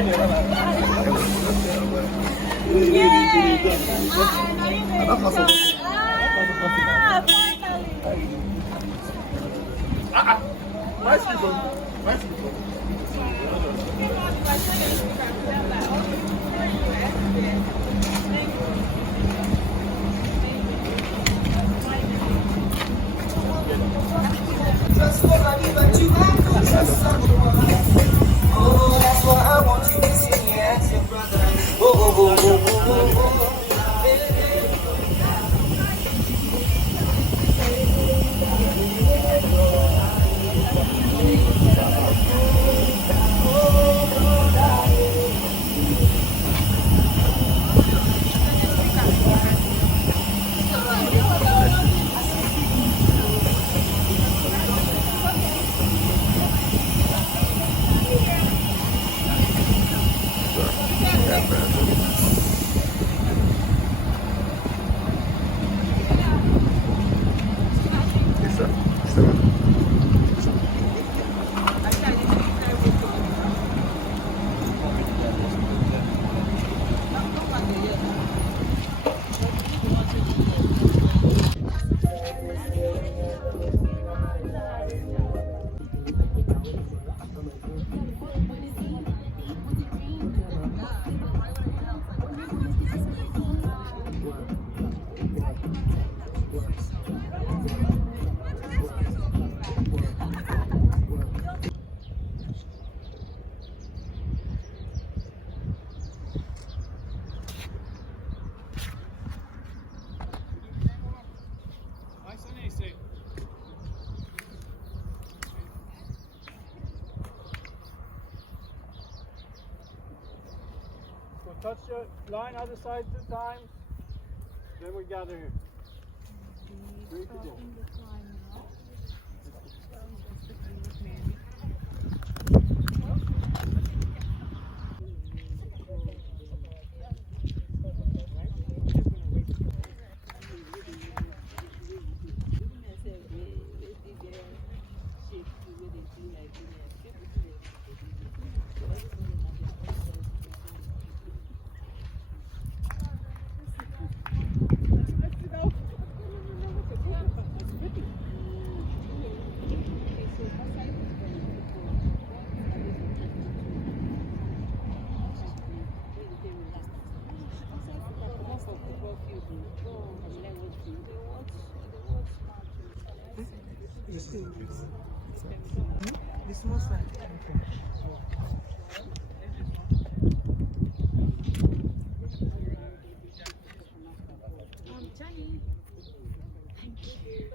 Nice people. Nice people. Just for money, but you have no trust someone. Oh, that's why I want you to see me as your brother. Oh, oh, oh, oh, oh, oh, oh. Touch the line other side 2 times, then we gather here. 3 to go. The small side. Johnny. Thank you.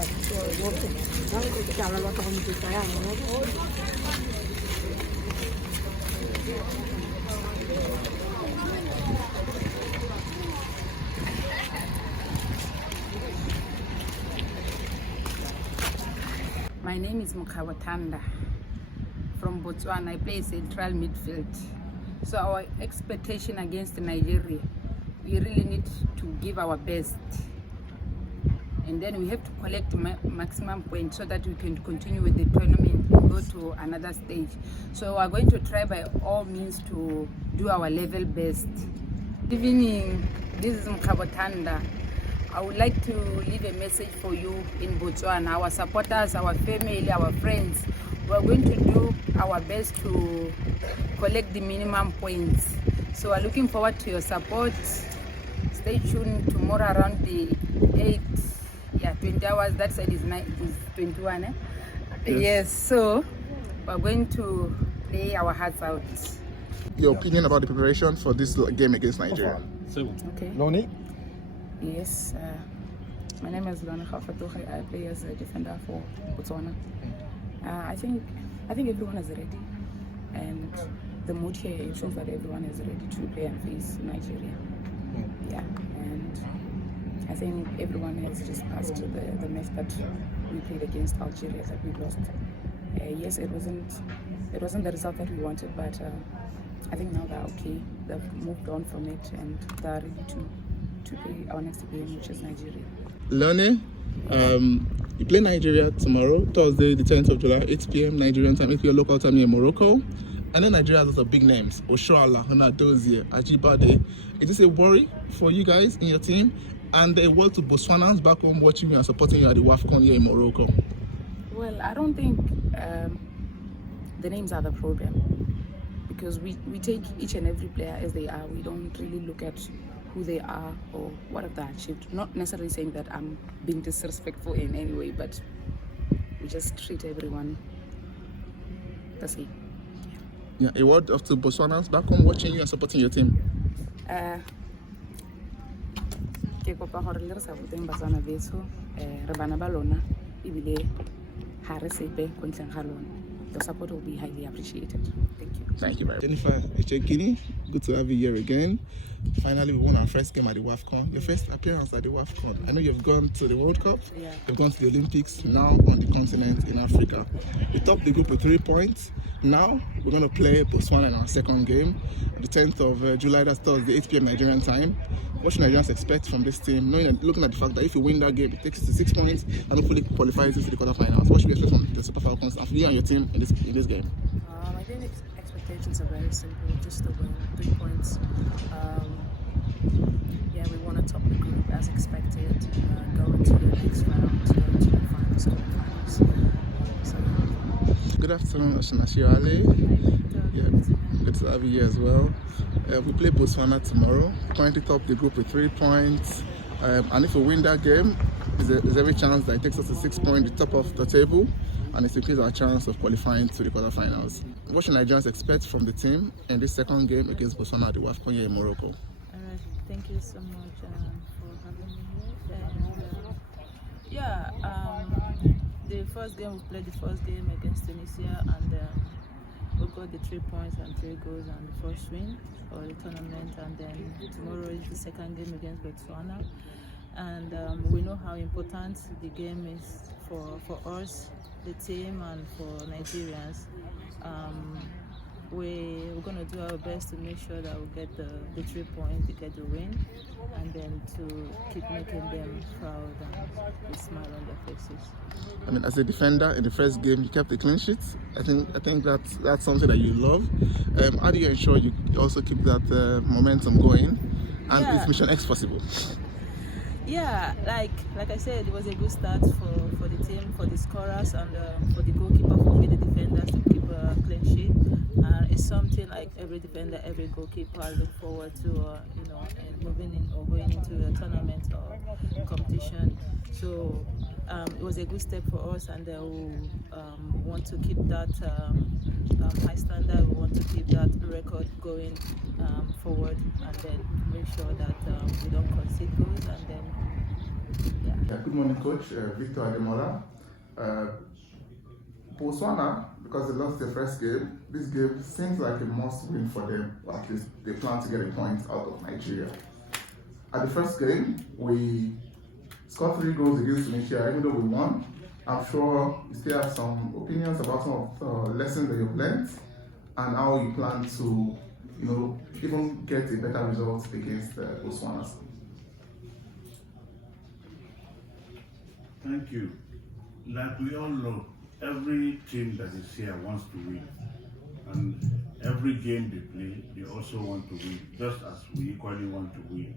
My name is Mukhabatanda from Botswana. I play central midfield. So our expectation against Nigeria, we really need to give our best. And then we have to collect maximum points so that we can continue with the tournament and go to another stage. So we are going to try by all means to do our level best. Good evening, this is Mukhabatanda. I would like to leave a message for you in Botswana, our supporters, our family, our friends. We are going to do our best to collect the minimum points. So we're looking forward to your support. Stay tuned tomorrow around the 20 hours. That side is 21. Eh? Yes, so we're going to play our hearts out. Your opinion about the preparation for this game against Nigeria? Okay. Noni? Yes, my name is Lona Khafatoge. I play as a defender for Botswana. I think everyone is ready, and the mood here shows that everyone is ready to play and face Nigeria. Yeah, and I think everyone has just passed to the match that we played against Algeria that we lost. Yes, it wasn't the result that we wanted, but I think now they're okay. They've moved on from it, and they're ready to play our next game, which is Nigeria. Lone, you play Nigeria tomorrow, Thursday, the 10th of July, 8 p.m. Nigerian time, 8 p.m. local time in Morocco. And then Nigeria has lots of big names: Oshoala, Honadozie, Ajibade. Is this a worry for you guys in your team? And a word to Botswanans back home watching you and supporting you at the WAFCON here in Morocco. Well, I don't think the names are the problem, because we take each and every player as they are. We don't really look at who they are or what have they achieved. Not necessarily saying that I'm being disrespectful in any way, but we just treat everyone the same. Yeah, a word to Botswanans back home watching you and supporting your team. Ke kopa gore le re sa boteng Batswana beso re bana ba lona ebile ha re sepe go ntleng ga lona. The support will be highly appreciated. Thank you. Thank you very much. Jennifer Echekini, good to have you here again. Finally, we won our first game at the WAFCON. Your first appearance at the WAFCON. I know you've gone to the World Cup, Yeah. you've gone to the Olympics, now on the continent in Africa. We topped the group with 3 points. Now, we're going to play Botswana in our second game on the 10th of July, that's Thursday, 8 p.m. Nigerian time. What should Nigerians expect from this team, looking at the fact that if you win that game, it takes you to 6 points and hopefully qualifies you to the quarterfinals? What should we expect from the Super Falcons and you and your team in this game? I think expectations are very simple, just to win 3 points. Yeah, we want to top the group as expected, go into the next round, go into the finals, quarterfinals. Good afternoon, Oshinashiro Ali. Yeah, good to have you here as well. We play Botswana tomorrow. Currently top the group with 3 points. And if we win that game, there's every chance that it takes us to 6 points, the top of the table, and it increases our chance of qualifying to the quarterfinals. What should Nigerians expect from the team in this second game against Botswana at the WAFCON here in Morocco? Thank you so much for having me here. The first game, we played the first game against Tunisia, and we got the 3 points and 3 goals and the first win for the tournament. And then tomorrow is the second game against Botswana, and we know how important the game is for us, the team, and for Nigerians. We're going to do our best to make sure that we get the 3 points, to get the win, and then to keep making them proud and a smile on their faces. I mean, as a defender in the first game, you kept the clean sheet. I think that's something that you love. How do you ensure you also keep that momentum going, and is Mission X possible? Yeah, like I said, it was a good start for the team, for the scorers, and for the goalkeeper, for me, the defenders, to keep a clean sheet. It's something like every defender, every goalkeeper look forward to, moving in or going into a tournament or competition. So it was a good step for us, and we want to keep that high standard. We want to keep that record going forward, and then make sure that we don't concede goals, and then Good morning, Coach. Victor Ademola. Botswana, because they lost their first game, this game seems like a must-win for them. At least they plan to get a point out of Nigeria. At the first game, we scored 3 goals against Tunisia, even though we won. I'm sure you still have some opinions about some of the lessons that you've learned and how you plan to, even get a better result against Botswana. Thank you. Like we all know, every team that is here wants to win. And every game they play, they also want to win, just as we equally want to win.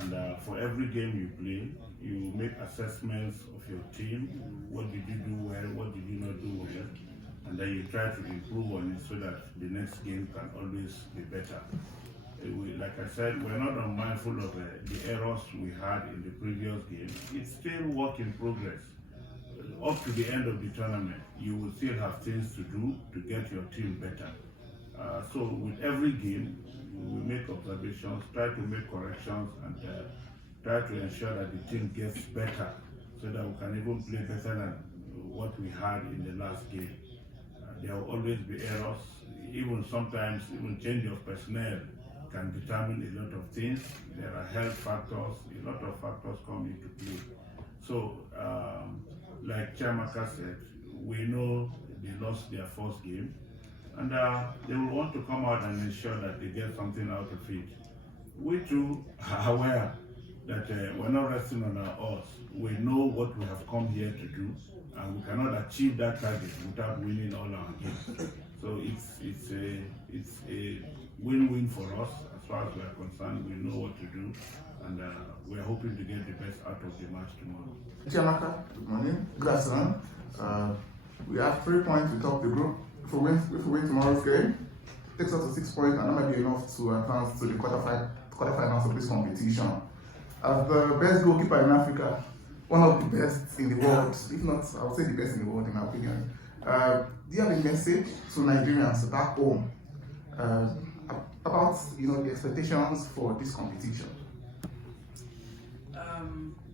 And for every game you play, you make assessments of your team. What did you do well? What did you not do well? And then you try to improve on it so that the next game can always be better. Like I said, we're not unmindful of the errors we had in the previous game. It's still work in progress. Up to the end of the tournament, you will still have things to do to get your team better. So with every game, we make observations, try to make corrections, and try to ensure that the team gets better so that we can even play better than what we had in the last game. There will always be errors, even sometimes even change of personnel can determine a lot of things. There are health factors, a lot of factors come into play. So, like Chiamaka said, we know they lost their first game, and they will want to come out and ensure that they get something out of it. We too are aware that we're not resting on our oars. We know what we have come here to do, and we cannot achieve that target without winning all our games. So it's a win-win for us as far as we are concerned. We know what to do, and we are hoping to get the best out of the match tomorrow. Chiamaka, good morning. Good afternoon. We have 3 points to top the group. If we win tomorrow's game, it takes us to 6 points, and that might be enough to advance to the quarterfinals of this competition. As the best goalkeeper in Africa, one of the best in the world, if not, I would say the best in the world in my opinion. Do you have a message to Nigerians back home about the expectations for this competition?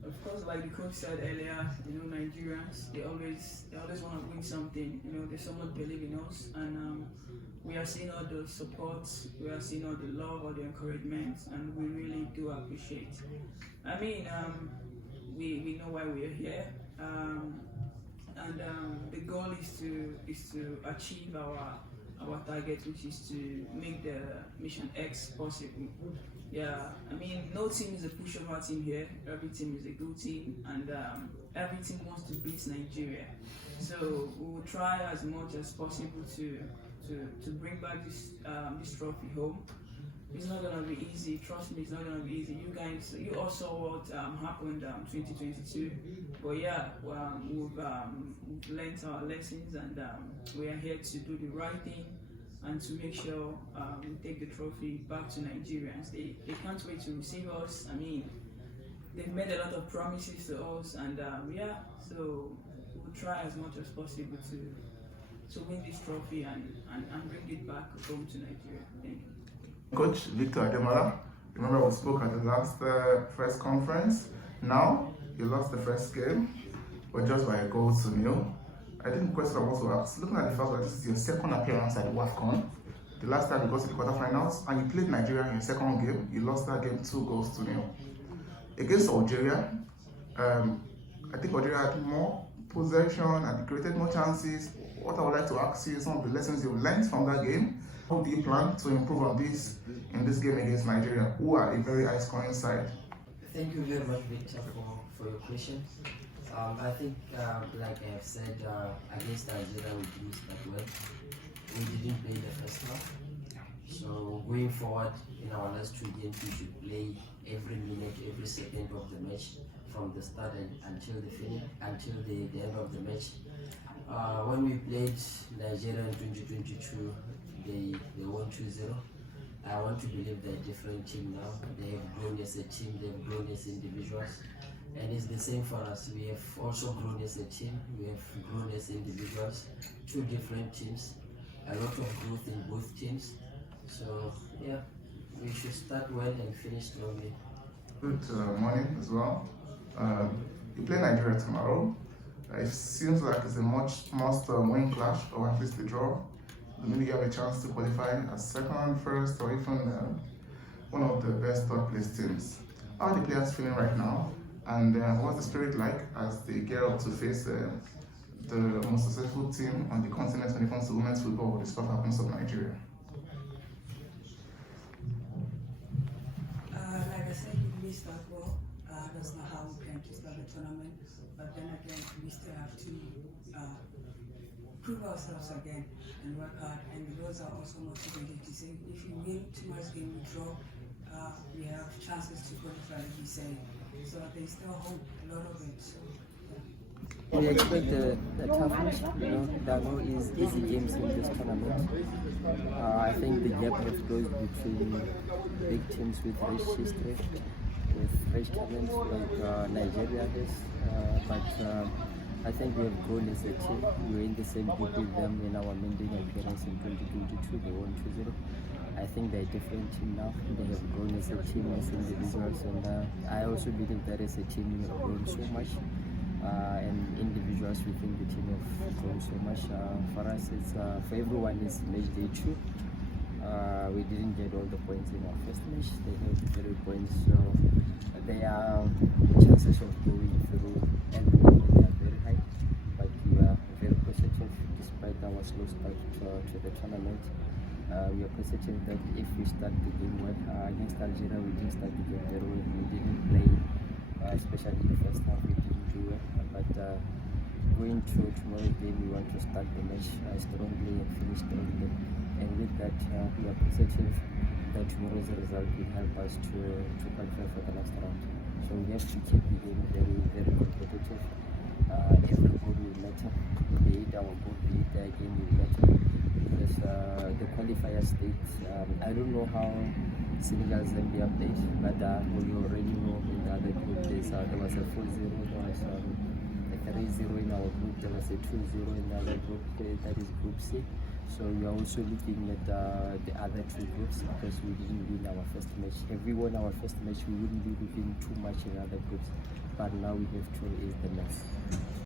Of course, like the coach said earlier, Nigerians they always want to win something. They so much believe in us, and we are seeing all the support, we are seeing all the love, all the encouragement, and we really do appreciate. I mean, we know why we are here, and the goal is to achieve our target, which is to make the Mission X possible. Yeah, I mean, no team is a pushover team here. Every team is a good team, and every team wants to beat Nigeria. So we will try as much as possible to bring back this trophy home. It's not gonna be easy. Trust me, it's not gonna be easy. You all saw what happened 2022, but yeah, we've learned our lessons, and we are here to do the right thing and to make sure we take the trophy back to Nigerians. They can't wait to receive us. I mean, they've made a lot of promises to us, and so we'll try as much as possible to win this trophy and bring it back home to Nigeria. Thank you. Coach Victor Ademola, remember we spoke at the last press conference. Now, you lost the first game, but just by a goal to 0. I think the question I want to ask, looking at the fact that this is your second appearance at the WAFCON, the last time you got to the quarterfinals, and you played Nigeria in your second game, you lost that game 2 goals to 0. Against Algeria, I think Algeria had more possession and created more chances. What I would like to ask you is some of the lessons you've learned from that game. How do you plan to improve on this in this game against Nigeria, who are a very high-scoring side? Thank you very much, Victor, for your question. I think, like I have said, against Nigeria, we didn't start well. We didn't play the first half. So going forward, in our last 2 games, we should play every minute, every second of the match, from the start until the finish, until the end of the match. When we played Nigeria in 2022, they won 2-0. I want to believe they're a different team now. They have grown as a team, they've grown as individuals. And it's the same for us. We have also grown as a team, we have grown as individuals. 2 different teams, a lot of growth in both teams. So yeah, we should start well and finish strongly. Good morning as well. You play Nigeria tomorrow. It seems like it's a must-win clash, or at least a draw. Maybe you have a chance to qualify as second, first, or even one of the best third-place teams. How are the players feeling right now? And what's the spirit like as they gear up to face the most successful team on the continent when it comes to women's football, the Falcons of Nigeria? Like I said, we start well. That's not how we plan to start the tournament. But then again, we still have to prove ourselves again and work hard. And those are also motivated to say, if you win tomorrow's game, we draw, we have chances to qualify, as we say. So there's still hope, a lot of it. So, yeah. We expect the toughness, there are no easy games in this tournament. I think the gap has closed between big teams with rich history, with rich talent like Nigeria is. But I think we have grown as a team. We were in the same group with them in our maiden appearance in 2022. They won 2-0. I think they're a different team now. They have grown as a team, as individuals, and I also believe that as a team we have grown so much. And individuals within the team have grown so much. For us, it's for everyone it's match day 2. We didn't get all the points in our first match. They had 3 points, so there are chances of going through, and they are very high. But we are very positive despite our slow start to the tournament. We are positive that if we start the game well against Algeria, we didn't start the game very well. We didn't play, especially in the first half, we didn't do well. But going through tomorrow's game, we want to start the match strongly and finish strongly. And with that, we are positive that tomorrow's result will help us to qualify for the next round. So we have to keep the game very, very competitive. Every goal will matter. Be it our goal, be it their game will matter. Because the qualifier state, I don't know how Senegal Zambia played, but we already know in the other group there was a 4-0, there was a 3-0 in our group, there was a 2-0 in the other group, that is Group C. So we are also looking at the other 2 groups because we didn't win our first match. If we won our first match, we wouldn't be looking too much in other groups. But now we have to raise the next.